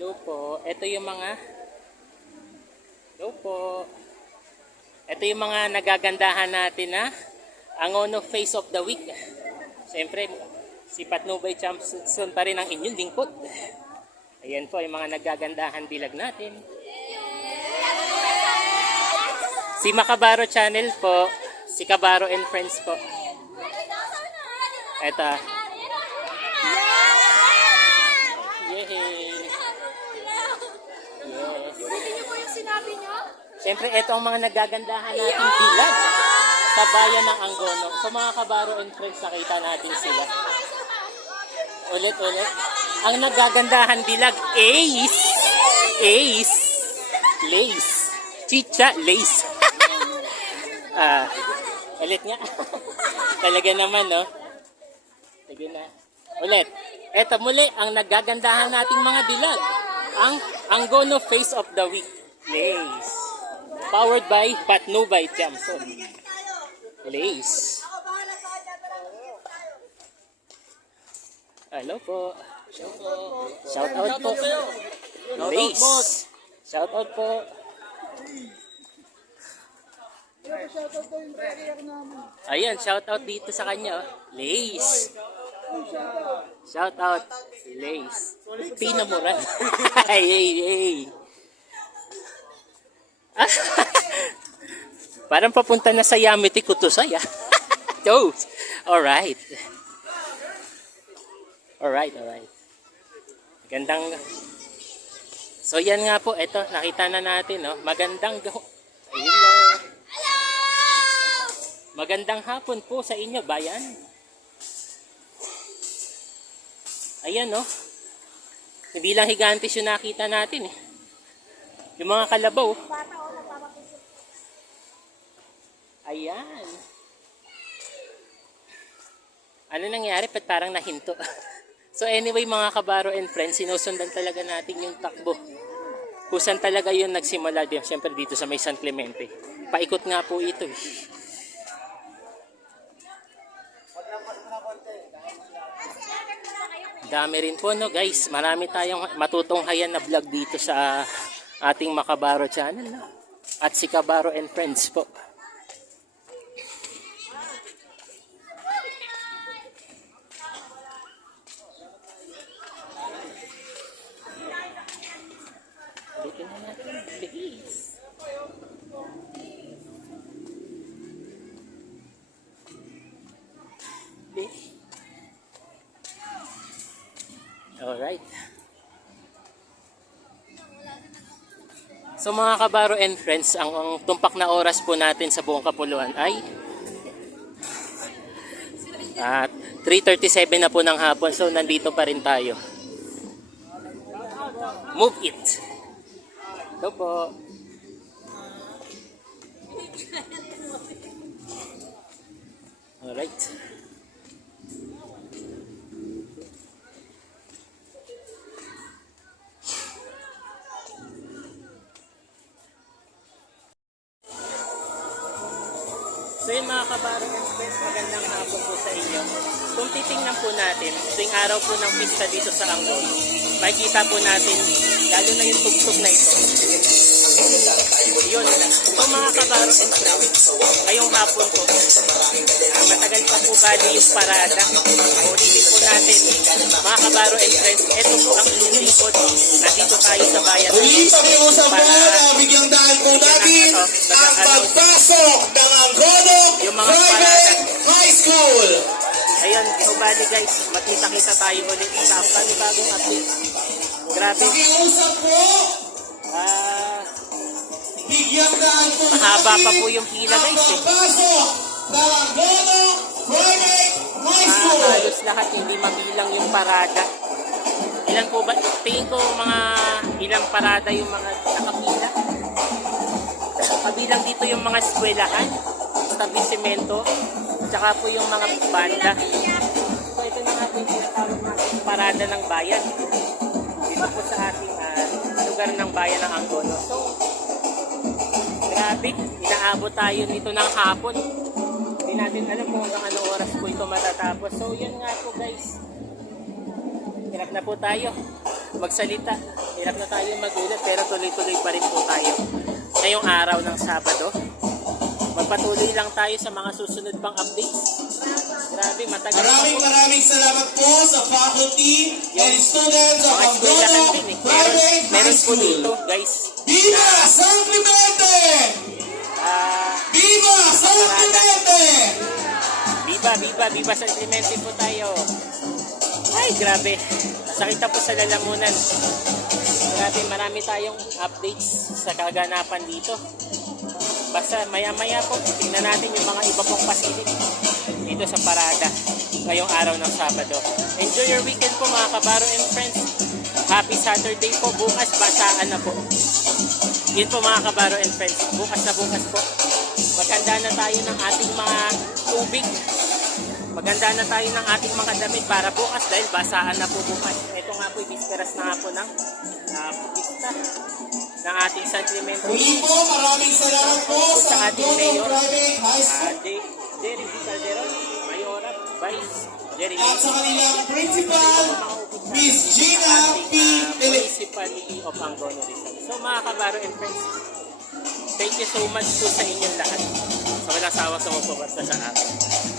Hello po. Ito yung mga Hello po. Ito yung mga nagagandahan natin na Angono Face of the Week. Siyempre, si Patnubay Chamson pa rin ang inyong lingkod. Ayan po yung mga nagagandahan bilag natin. Si Makabaro Channel po. Si Kabaro and Friends po. Ito. Yay! Yes. Ulitin niyo po yung sinabi niyo? Siyempre, ito ang mga nagagandahan natin bilag sa bayan ng Angono. So mga Kabaro and Friends, nakita natin sila. Ulit. Ang nagagandahan bilag, Ace, Lace, Chicha, Lace. Ulit nga. Talaga naman, no? Sige na. Ulit. Eto muli, ang nagagandahan nating mga bilag. Ang Angono Face of the Week, Lace. Powered by Patnubay Chamson. Lace. Hello po. Shout out po. Lace. Shout out po. Ayan, shout out dito sa kanya. Lace. Shout out si Lace. Pinamuran. Hey. Parang papunta na sa Yamete Kutusay. So, alright. Gandang. So yan nga po, ito nakita na natin, no. Magandang Magandang hapon po sa inyo, bayan. Ayan, no. Hindi lang higantes yung nakita natin, eh. Yung mga kalabaw. Ayan. Ano nangyari? Ba't parang nahinto? So anyway, mga Kabaro and Friends, sinusundan talaga natin yung takbo. Kung saan talaga yun nagsimula din. Siyempre dito sa may San Clemente. Paikot nga po ito, eh. Dami rin po, no, guys. Marami tayong matutunghayan na vlog dito sa ating Makabaro channel, no? At si Kabaro and Friends po. Dito na natin, please. Alright. So mga Kabaro and Friends, ang tumpak na oras po natin sa buong Kapuluan ay 3:37 na po ng hapon. So nandito pa rin tayo. Move it. Ito po. Alright. So yun mga Kabaro and Friends, magandang hapon po sa inyo. Kung titingnan po natin, tuwing araw po ng pista dito sa Angono, makikita po natin, lalo na yung tugtog na ito. Yun, so mga Kabaro and Friends, ngayong hapon po, matagal pa po bali yung parada. Ulitin po natin, mga Kabaro and Friends, ito po ang lingkod. Nandito tayo sa bayan. Muli pakiusap po na bigyang daan po natin ang pagpasok ng Angono Private High School. Ayun, so bali guys, makita-kita tayo ulit sa panibagong update. Grabe. Pakiusap po, bigyang daan po mahaba natin pa po yung pila ang guys, eh. pagpasok ng Angono Private High School. Halos lahat hindi mabilang yung parada. Ilan po ba? Tingin ko mga ilang parada yung mga nakapila. Kabilang dito yung mga eskwelahan, establishmento, tsaka po yung mga banda. So ito na natin tinatawag natin parada ng bayan. Dito po sa ating lugar ng bayan ng Angono. So, grabe, inaabot tayo nito ng hapon. Hindi natin alam kung hanggang anong oras po ito matatapos. So yun nga po guys. Hirap na po tayo. magsalita. Hirap na tayo magulat pero tuloy-tuloy pa rin po tayo. Ngayong araw ng Sabado, magpatuloy lang tayo sa mga susunod pang updates. Grabe, matagal pa po. Maraming salamat po sa faculty and students of Mga eskwelahan Angono din eh. Private Meron High po School. dito, guys. Viva San Clemente! Viva San Clemente! Viva San Clemente po tayo. Ay, grabe. Sakit na po sa lalamunan. Grabe, marami tayong updates sa kaganapan dito. Basta maya-maya po, tingnan natin yung mga iba pong facility dito sa parada ngayong araw ng Sabado. Enjoy your weekend po mga kabaro and friends. Happy Saturday po. Bukas, basaan na po. Yun po mga kabaro and friends. Bukas po. Maganda na tayo ng ating mga tubig. Maganda na tayo ng ating mga damit para bukas dahil basaan na po bukas. Ito nga po, bisperas na nga po ng pista ng ating San Clemente. Muli po, maraming salamat po sa ating Angono mayor, Private High School Jerry D. Calderon, Mayora, Vice, Jerry at sa kanilang principal, Miss Gina P. Municipality of Angono Rizal. So mga kabaro and friends, thank you so much po sa inyong lahat. Sa walang sawa sa mga sa akin.